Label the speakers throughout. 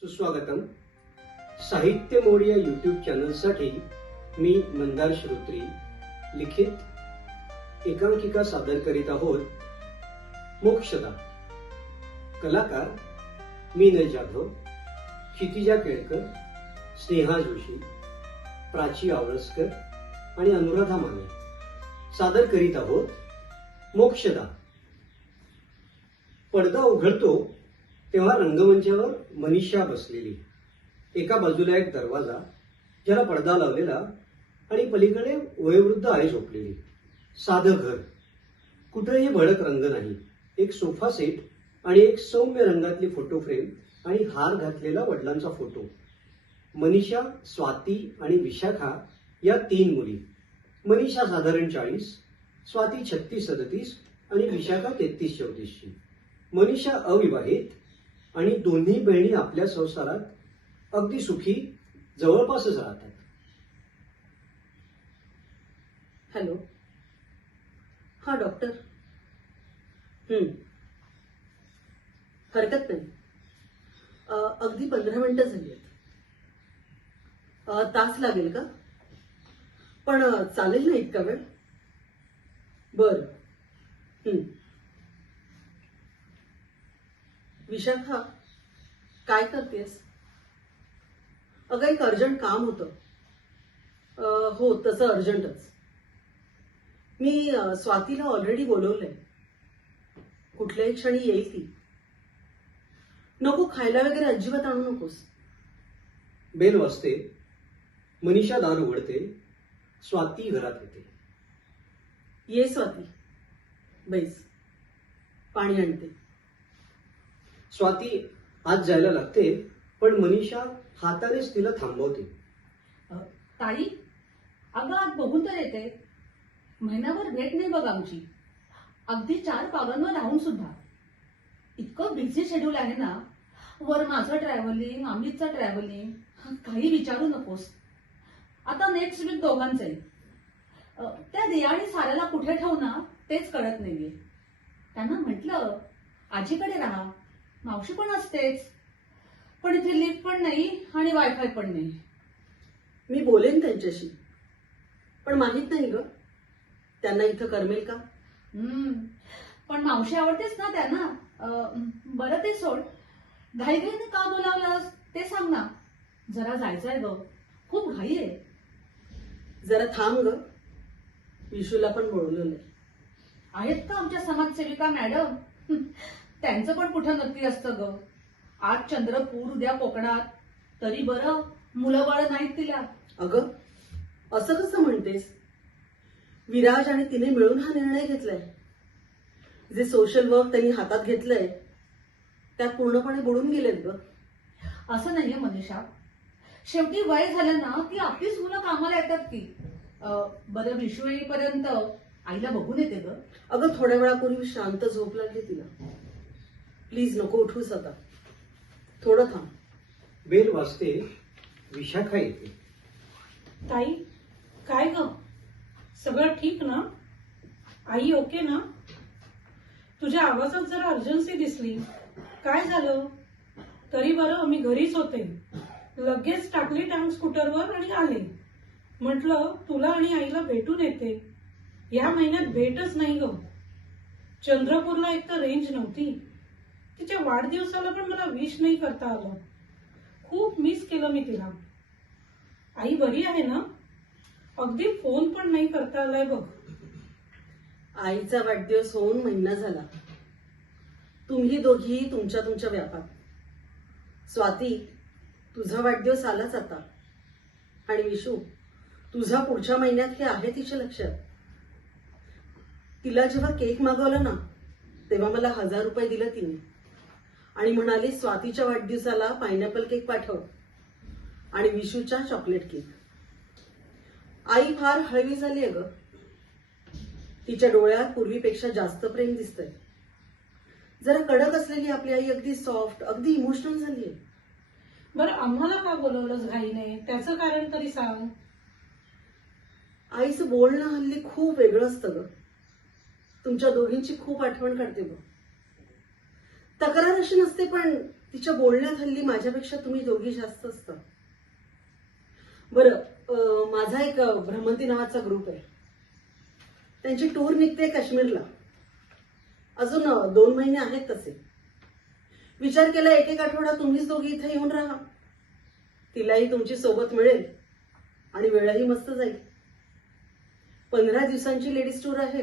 Speaker 1: सुस्वागतम. साहित्य मोड या युट्यूब चॅनलसाठी मी मंदार श्रोत्री लिखित एकांकिका सादर करीत आहोत मोक्षदा. कलाकार मीनल जाधव क्षितिजा केळकर स्नेहा जोशी प्राची आवळसकर आणि अनुराधा माने सादर करीत आहोत मोक्षदा. पडदा उघडतो तेव्हा रंगमंचावर मनीषा बसलेली. एका बाजूला एक दरवाजा ज्याला पडदा लावलेला आणि पलीकडे वयोवृद्ध आई झोपलेली. साधं घर. कुठेही भडक रंग नाही. एक सोफा सेट आणि एक सौम्य रंगातली फोटो फ्रेम आणि हार घातलेला वडिलांचा फोटो. मनीषा स्वाती आणि विशाखा या तीन मुली. मनीषा साधारण चाळीस स्वाती छत्तीस सदतीस आणि विशाखा तेहतीस चौतीसची. मनीषा अविवाहित आणि दोन्ही बहिणी आपल्या संसारात अगदी सुखी जवळपासच राहतात.
Speaker 2: हॅलो. हा डॉक्टर. हम्म. हरकत नाही. अगदी पंधरा मिनिटं झाली आहेत. तास लागेल का? पण चालेल ना इतका वेळ? बर. हम्म. विशाखा काय करतेस? अगं एक अर्जंट काम होतं. हो तसं अर्जंटच. मी स्वातीला ऑलरेडी बोलवलंय. कुठल्याही क्षणी येईल ती. नको खायला वगैरे अजिबात आणू नकोस.
Speaker 1: बेल वाजते मनीषा दार उघडते स्वाती घरात येते.
Speaker 2: ये स्वाती. बैस. पाणी आणते.
Speaker 1: स्वाती आज जायला लागते पण मनीषा हातानेच तिला थांबवते.
Speaker 3: ताई अगं आज बघून तर येते. महिनाभर भेट नाही बघ आमची. अगदी चार पावलांवर राहून सुद्धा. इतकं बिझी शेड्यूल आहे ना. वर माझं ट्रॅव्हलिंग अमितचं ट्रॅव्हलिंग काही विचारू नकोस. आता नेक्स्ट वीक दोघांचं आहे त्या रिया आणि साऱ्याला कुठे ठेवू ना तेच कळत नाहीये. त्यांना म्हटलं आजीकडे राहा. मावशी पण असतेच. पण इथे लिफ्ट पण नाही आणि वायफाय पण नाही.
Speaker 2: मी बोलेन त्यांच्याशी. पण माहीत नाही ग. त्यांना इथं करमेल का?
Speaker 3: हम्म. पण मावशी आवडतेच ना त्यांना? अं, बरं ते सोड. घाईघाईने का बोलावलं ते सांग ना. जरा जायचंय ग खूप घाई आहे.
Speaker 2: जरा थांब ग. विशूला पण बोलवलंय
Speaker 3: आहेत का आमच्या समाजसेविका मॅडम? त्यांचं पण कुठं नक्की असतं ग? आज चंद्रपूर उद्या कोकणात. तरी बरं मुलं बाळ नाहीत तिला.
Speaker 2: अगं असं कसं म्हणतेस? विराज आणि तिने मिळून हा निर्णय घेतलाय. जे सोशल वर्क त्यांनी हातात घेतलंय त्यात पूर्णपणे बुडून गेलेत ग.
Speaker 3: असं नाहीये मनीषा. शेवटी वय झालं ना की आपलीच मुलं कामाला येतात की. बरं येईपर्यंत आईला बघून येते ग.
Speaker 2: अगं थोड्या वेळापूर्वी शांत झोप लागली तिला. प्लीज नको उठूस आता थोडं थांब.
Speaker 1: बेल वाजते विशाखा येते.
Speaker 4: ताई काय ग? सगळं ठीक ना? आई ओके ना? तुझ्या आवाजात जरा अर्जन्सी दिसली. काय झालं? तरी बरं मी घरीच होते. लगेच टाकली टँक स्कूटरवर आणि आले. म्हटलं तुला आणि आईला भेटून येते. या महिन्यात भेटच नाही ग. चंद्रपूरला एक तर रेंज नव्हती. तिच्या वाढदिवसाला पण मला विश नाही करता आलं. खूप मिस केलं मी तिला. आई बरी आहे ना? अगदी फोन पण नाही करता आलाय बघ.
Speaker 2: आईचा वाढदिवस होऊन महिना झाला. तुम्ही दोघी तुमच्या तुमच्या व्यापात. स्वाती तुझा वाढदिवस आलाच आता. आणि विशू तुझा पुढच्या महिन्यात हे आहे तिच्या लक्षात. तिला जेव्हा केक मागवला ना तेव्हा मला हजार रुपये दिला तिने. आणि म्हणाली स्वातीच्या वाढदिवसाला पायनॅपल केक पाठव आणि विशूच्या चॉकलेट केक आई फार हळवी झाली आहे ग तिच्या डोळ्यात पूर्वीपेक्षा जास्त प्रेम दिसतंय. जरा कडक असलेली आपली आई अगदी सॉफ्ट अगदी इमोशनल झालीये
Speaker 4: बरं आम्हाला का बोलवलंस घाईने? त्याचं कारण तरी सांग.
Speaker 2: आईचं बोलणं हल्ली खूप वेगळं असतं ग. तुमच्या दोघींची खूप आठवण काढते ग तक्रार अशी नसते पण तिच्या बोलण्यात हल्ली माझ्यापेक्षा तुम्ही दोघी जास्त असत. बरं माझा एक भ्रमंती नावाचा ग्रुप आहे. त्यांची टूर निघते काश्मीरला. अजून दोन महिने आहेत तसे. विचार केला एक एक आठवडा तुम्हीच दोघी इथे येऊन राहा. तिलाही तुमची सोबत मिळेल आणि वेळही मस्त जाईल. पंधरा दिवसांची लेडीज टूर आहे.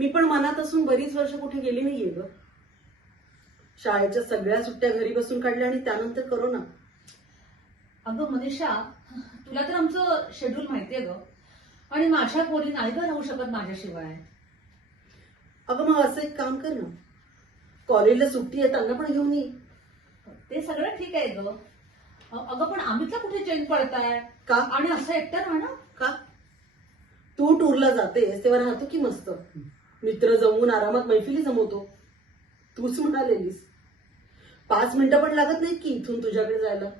Speaker 2: मी पण मनात असून बरीच वर्ष कुठे गेली नाहीये ग. शाळेच्या सगळ्या सुट्ट्या घरी बसून काढल्या आणि त्यानंतर करोना
Speaker 3: अगं मनीषा तुला तर आमचं शेड्यूल माहितीये ग. आणि माझ्या पोरी नाही ग राहू शकत माझ्याशिवाय.
Speaker 2: अगं मग असं एक काम कर ना. कॉलेजला सुट्टी आहे त्यांना पण घेऊन ये.
Speaker 3: ते सगळं ठीक आहे ग. अगं पण आम्हीतला कुठे चेंज पडताय?
Speaker 2: का?
Speaker 3: आणि असं एकटं राहणं
Speaker 2: का? तू टूरला जातेस तेव्हा राहतो की मस्त? मित्र जमवून आरामात मैफिली जमवतो. तूच म्हणालेलीस. पाच मिनिटं पण लागत नाहीत की इथून तुझ्याकडे जायला?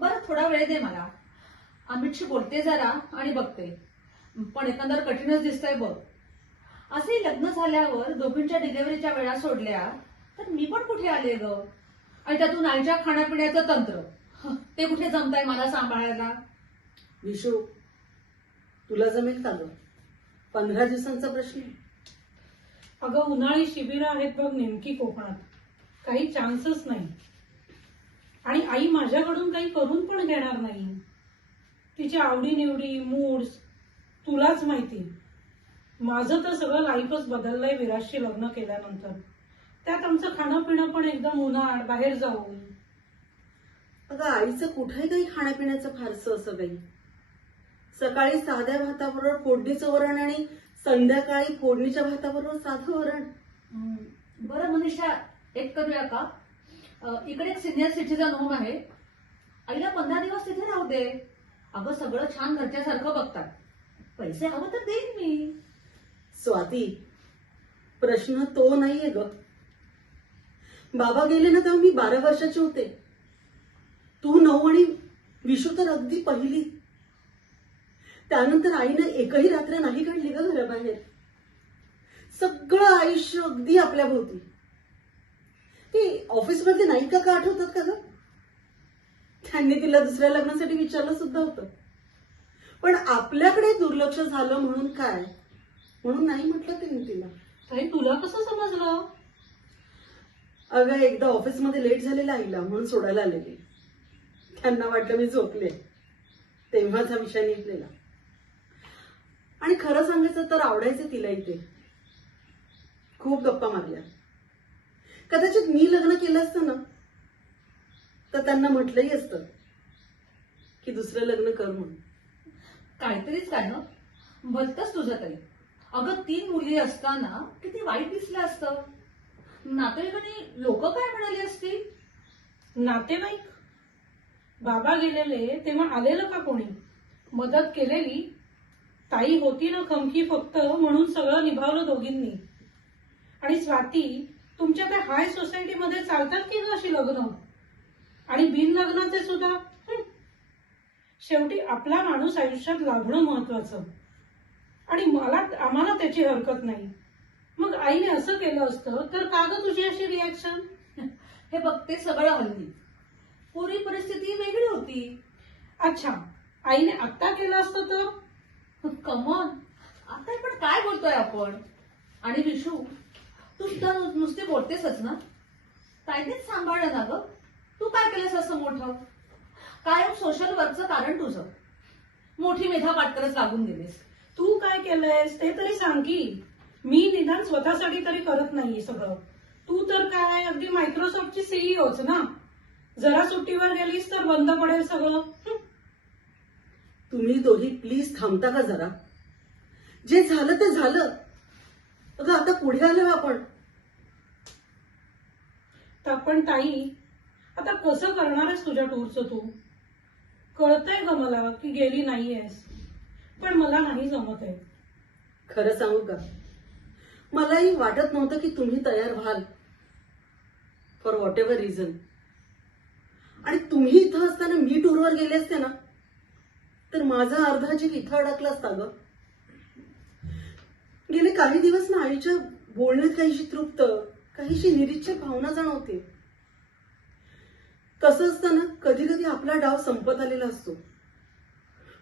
Speaker 3: बरं थोडा वेळ दे मला. अमितशी बोलते जरा आणि बघते. पण एकंदर कठीणच दिसतंय बघ. असे लग्न झाल्यावर दोघींच्या डिलिव्हरीच्या वेळा सोडल्या तर मी पण कुठे आले ग? आणि त्यातून आईच्या खाण्यापिण्याचं तंत्र. ते कुठे जमताय मला सांभाळायला?
Speaker 2: विशू तुला जमेल का ग? पंधरा दिवसांचा प्रश्न.
Speaker 4: अगं उन्हाळी शिबिरं आहेत बघ नेमकी कोकणात. काही चान्सच नाही. आणि आई माझ्याकडून काही करून पण घेणार नाही. तिच्या आवडीनिवडी मूड्स तुलाच माहिती. माझं तर सगळं लाईफच बदललंय विराजशी लग्न केल्यानंतर. त्यात आमचं खाणं पिणं पण एकदम उन्हाळ बाहेर जाऊन.
Speaker 2: अगं आईचं कुठेही काही खाण्यापिण्याचं फारसं असं काही. सकाळी साध्या भाताबरोबर फोडणीचं वरण आणि संध्याकाळी फोडणीच्या भाताबरोबर साधं वरण.
Speaker 3: बरं मनीषा एक करूया का? इकडे एक सिनियर सिटीजन होम आहे. आईला पंधरा दिवस तिथे राहू दे. अगं सगळं छान घरच्यासारखं बघतात. पैसे हवं तर देईन मी.
Speaker 2: स्वाती प्रश्न तो नाहीये ग. बाबा गेले ना तेव्हा मी बारा वर्षाची होते. तू नऊ आणि विशू तर अगदी पहिली. त्यानंतर आईनं एकही रात्र नाही काढली ग घराबाहेर. सगळं आयुष्य अगदी आपल्या भोवती ते ऑफिसमधले नाही का का आठवतात का ग? त्यांनी तिला दुसऱ्या लग्नासाठी विचारलं सुद्धा होतं. पण आपल्याकडे दुर्लक्ष झालं म्हणून काय? म्हणून नाही म्हटलं त्यांनी तिला.
Speaker 4: ताई तुला कसं समजलं?
Speaker 2: अगं एकदा ऑफिसमध्ये लेट झालेला आईला म्हणून सोडायला आलेली. त्यांना वाटलं मी झोपले. तेव्हाच हा विषय निघलेला. आणि खरं सांगायचं तर आवडायचं तिला इथे. खूप गप्पा मारल्या. कदाचित मी लग्न केलं असतं ना तर त्यांना म्हटलंही असतं की दुसरं लग्न कर म्हणून.
Speaker 3: काहीतरीच काय ना भलतच तुझं तरी. अगं तीन मुली असताना किती वाईट दिसलं असतं. नातेवाईकांनी लोक काय म्हणाले असतील?
Speaker 4: नातेवाईक? बाबा गेलेले तेव्हा आलेलं का कोणी? मदत केलेली? ताई होती ना खमकी फक्त म्हणून सगळं निभावलं दोघींनी. आणि स्वाती तुमच्या त्या हाय सोसायटीमध्ये चालतात की ग अशी लग्न? आणि बिन लग्नाचे सुद्धा शेवटी आपला माणूस आयुष्यात लाभणं महत्वाचं. आणि मला आम्हाला त्याची हरकत नाही. मग आईने असं केलं असतं तर का ग तुझी अशी रिॲक्शन
Speaker 3: हे. बघते सगळं हल्ली. पूर्वी परिस्थिती वेगळी होती.
Speaker 4: अच्छा आईने आत्ता केलं असतं तर?
Speaker 3: कमॉन आता पण काय बोलतोय आपण? आणि विशू तू सुद्धा नुसते बोलतेसच ना? ताईनेच सांभाळलं ना ग? तू काय केलंस असं मोठं? कायम सोशल वर्कचं कारण तुझं? मोठी मेधा पाटकरच लागून गेलीस.
Speaker 4: तू काय केलंयस? ते तरी सांग की मी निदान स्वतःसाठी तरी करत नाहीये सगळं. तू तर काय अगदी मायक्रोसॉफ्टची सीईओच ना? जरा सुट्टीवर गेलीस तर बंद पडेल सगळं. हं.
Speaker 2: तुम्ही दोघी प्लीज थांबता का जरा? जे झालं ते झालं. अगं आता पुढे आलो आपण.
Speaker 4: पण ताई आता कसं करणार आहेस तुझ्या टूरचं तू? कळतंय ग मला की गेली नाहीयेस पण मला नाही जमत आहे.
Speaker 2: खरं सांगू का? मलाही वाटत नव्हतं की तुम्ही तयार व्हाल. फॉर व्हॉट एव्हर रिझन आणि तुम्ही इथं असताना मी टूरवर गेले असते ना? तर माझा अर्धा जीव इथं अडकला असता ग? गेले काही दिवस ना आईच्या बोलण्यात काहीशी तृप्त काहीशी निरीच्छ भावना जाणवते. कसं असतं ना कधी कधी आपला डाव संपत आलेला असतो.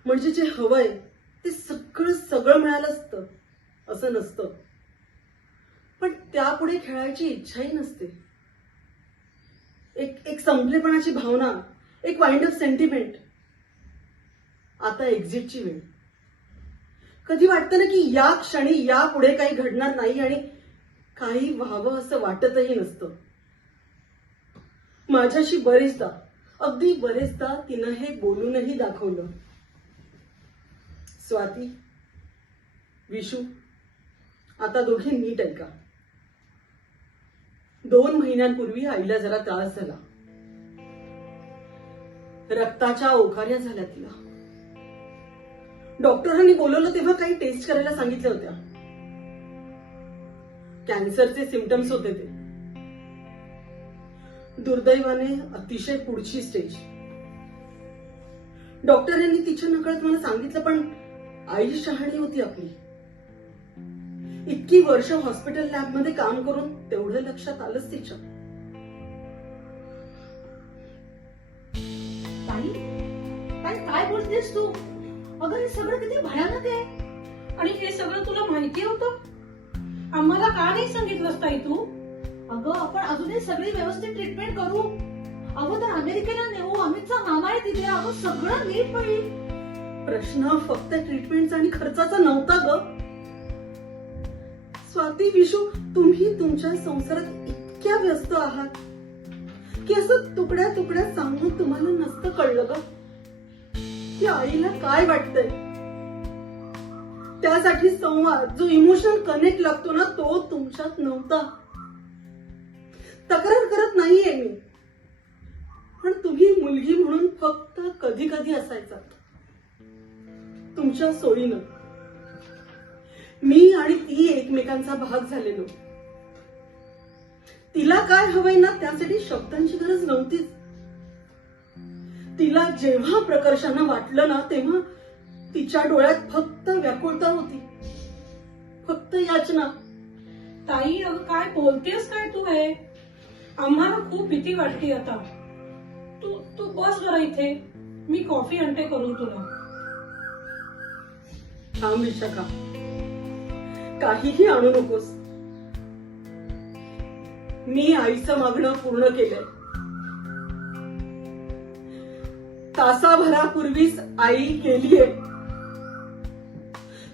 Speaker 2: म्हणजे जे हवंय ते सगळं सगळं मिळालं असतं असं नसतं. पण त्यापुढे खेळायची इच्छाही नसते. एक एक संपलेपणाची भावना एक वाइंड ऑफ सेंटिमेंट आता एक्झिटची वेळ. कधी वाटतं ना की या क्षणी या पुढे काही घडणार नाही आणि काही व्हावं असं वाटतही नसतं. माझ्याशी बरेचदा अगदी बरेचदा तिनं हे बोलूनही दाखवलं. स्वाती विशू आता दोघे नीट ऐका दोन महिन्यांपूर्वी आईला जरा त्रास झाला. रक्ताच्या ओखाऱ्या झाल्या तिला. डॉक्टरांनी बोलवलं तेव्हा काही टेस्ट करायला सांगितल्या होत्या. कॅन्सरचे सिमटम्स होते ते. दुर्दैवाने अतिशय पुढची स्टेज. डॉक्टरांनी तिच्या नकळत मला सांगितलं पण आई शहाणी होती आपली. इतकी वर्ष हॉस्पिटल लॅबमध्ये काम करून तेवढं लक्षात आलंच तिच्या.
Speaker 3: काय बोलतेस तू? अगं हे सगळं किती भयानक आहे.
Speaker 4: आणि हे सगळं तुला माहिती होतं? आम्हाला का नाही सांगितलंस ताई तू?
Speaker 3: अगं आपण अजूनही सगळी व्यवस्थित ट्रीटमेंट करू. अगं तर अमेरिकेला नेऊ. अमितचा मामा आहे तिथे. अगं सगळं नीट होईल.
Speaker 2: प्रश्न फक्त ट्रीटमेंटचा आणि खर्चाचा नव्हता ग. स्वाती विशू तुम्ही तुमच्या संसारात इतक्या व्यस्त आहात. की असं तुकड्या तुकड्या सांगून तुम्हाला नसतं कळलं ग. की आईला काय वाटतंय? त्यासाठी संवाद जो इमोशनल कनेक्ट लागतो ना तो तुमच्यात नव्हता. तक्रार करत नाहीये मी. पण तुम्ही मुलगी म्हणून फक्त कधी कधी असायचा. तुमच्या सोयीनं. मी आणि ती एकमेकांचा भाग झालेलो. तिला काय हवंय ना त्यासाठी शब्दांची गरज नव्हतीच. तिला जेव्हा प्रकर्षानं वाटलं ना तेव्हा तिच्या डोळ्यात फक्त व्याकुळता होती. फक्त याचना.
Speaker 4: ताई अगं काय बोलतेस काय तू हे? आम्हाला खूप भीती वाटते आता. तू तू बस बरं इथे. मी कॉफी अंटे करून तुला.
Speaker 2: थांब विशाखा. काहीही आणू नकोस. मी आईचं मागणं पूर्ण केलंय. तासाभरापूर्वीच आई गेलीये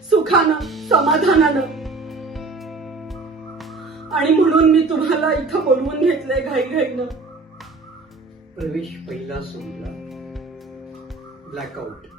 Speaker 2: सुखानं समाधानानं. आणि म्हणून मी तुम्हाला इथं बोलवून घेतलंय घाईघाईनं.
Speaker 1: प्रवेश पहिला सोडला. ब्लॅकआउट